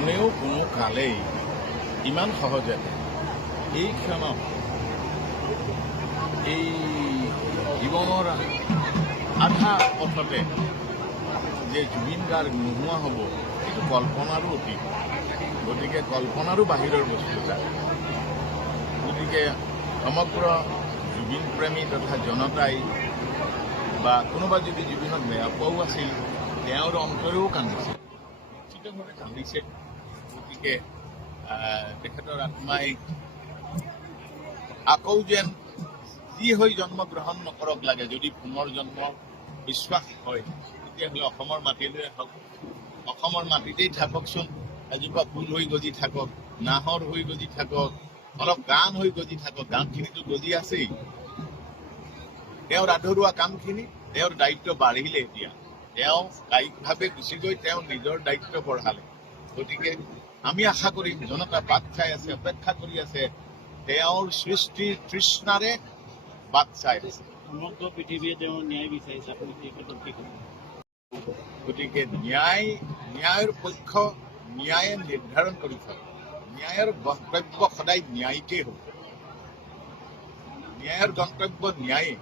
কোনেও কোনো কালেই ইমান সহজে এই ক্ষণত এই জীৱনৰ আধা পথতে যে জুবিন গাৰ্গ নোহোৱা হ'ব এইটো কল্পনাৰো অতীত। গতিকে কল্পনাৰো বাহিৰৰ বস্তু এটা। গতিকে সমগ্ৰ জুবিন প্ৰেমী তথা জনতাই বা কোনোবা যদি জুবিনক বেয়া পোৱাও আছিল তেওঁৰ অন্তৰেও কান্দিছে, নিশ্চিতভাৱে কান্দিছে। গতিকে তেখেতৰ আত্মাই আকৌ যেন যি হৈ জন্মগ্ৰহণ নকৰক লাগে, যদি পুনৰ জন্ম বিশ্বাস হয় তেতিয়াহ'লে অসমৰ মাটিলৈ আহক, অসমৰ মাটিতেই থাককচোন, এজোপা ফুল হৈ গজি থাকক, নাহৰ হৈ গজি থাকক, অলপ গান হৈ গজি থাকক। গানখিনিতো গজি আছেই। তেওঁৰ আধৰুৱা কামখিনি, তেওঁৰ দায়িত্ব বাঢ়িলে। এতিয়া তেওঁ কায়িকভাৱে গুচি গৈ তেওঁ নিজৰ দায়িত্ব বঢ়ালে। গতিকে আমি আশা কৰিম, জনতা বাট চাই আছে, অপেক্ষা কৰি আছে, তেওঁৰ সৃষ্টিৰ তৃষ্ণাৰে বাট চাই আছে। সমগ্ৰ পৃথিৱীয়ে তেওঁৰ ন্যায় বিচাৰিছে, আপুনি এই ক্ষেত্ৰত কি ক'ব? গতিকে ন্যায়ৰ পক্ষ ন্যায়ে নিৰ্ধাৰণ কৰি থয়। ন্যায়ৰ গন্তব্য সদায় ন্যায়িকেই হ'ব। ন্যায়ৰ গন্তব্য ন্যায়ে।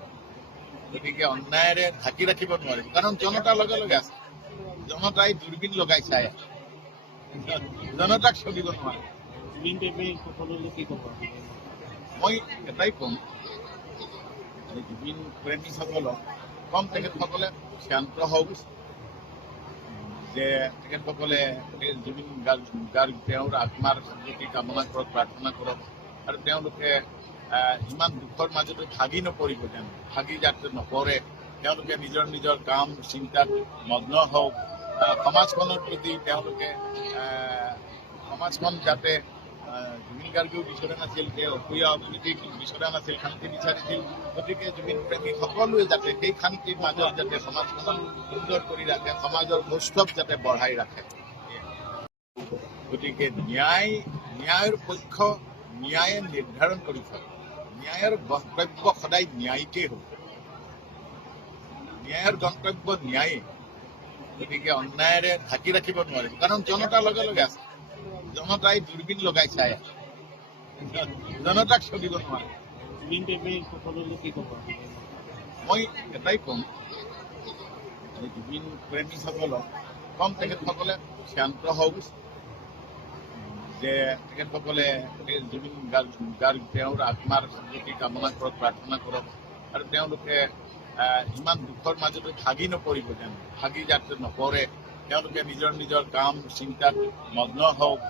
গতিকে অন্যায়েৰে ঢাকি ৰাখিব নোৱাৰে, কাৰণ জনতাৰ লগে লগে আছে। জনতাই দূৰবীণ লগাই চাই আছে, জনতাক চলিব নোৱাৰে। জুবিন প্ৰেমী সকলোলৈ কি ক'ব? মই এটাই ক'ম, জুবিন প্ৰেমীসকলক কম, তেখেতসকলে শান্ত হওক, যে তেখেতসকলে জুবিন গাৰ্গ তেওঁৰ আত্মাৰ প্ৰতি কামনা কৰক, প্ৰাৰ্থনা কৰক, আৰু তেওঁলোকে ইমান দুখৰ মাজতো ভাগি নপৰিব, যেন ভাগি যাতে নপৰে। তেওঁলোকে নিজৰ নিজৰ কাম চিন্তাত মগ্ন হওক। সমাজখনৰ প্ৰতি তেওঁলোকে সমাজখন যাতে জুবিন গাৰ্গেও বিচৰা নাছিল, তেওঁ অসূয়া অপ্ৰীতি বিচৰা নাছিল, শান্তি বিচাৰিছিল। গতিকে জুবিন প্ৰেমী সকলোৱে যাতে সেই শান্তিৰ মাজত যাতে সমাজখনক সুন্দৰ কৰি ৰাখে, সমাজৰ বৈষ্ণৱ যাতে বঢ়াই ৰাখে। গতিকে ন্যায়ৰ পক্ষ ন্যায়ে নিৰ্ধাৰণ কৰি থয়। ন্যায়ৰ গন্তব্য সদায় ন্যায়িকেই হ'ব। ন্যায়ৰ গন্তব্য ন্যায়ে। গতিকে অন্যায়েৰে ঢাকি ৰাখিব নোৱাৰে, কাৰণ জনতাৰ লগে লগে আছে। জনতাই দূৰবীণ লগাই চাই আছে, জনতাক চলিব নোৱাৰে। জুবিন প্ৰেমী সকলোলৈ কি ক'ব? মই এটাই ক'ম, জুবিন প্ৰেমীসকলক কম, তেখেতসকলে শান্ত হওক, যে তেখেতসকলে জুবিন গাৰ্গ তেওঁৰ আত্মাৰ প্ৰতি কামনা কৰক, প্ৰাৰ্থনা কৰক, আৰু তেওঁলোকে ইমান দুখৰ মাজতো ভাগি নপৰিব, যেন ভাগি যাতে নপৰে। তেওঁলোকে নিজৰ নিজৰ কাম চিন্তাত মগ্ন হওক।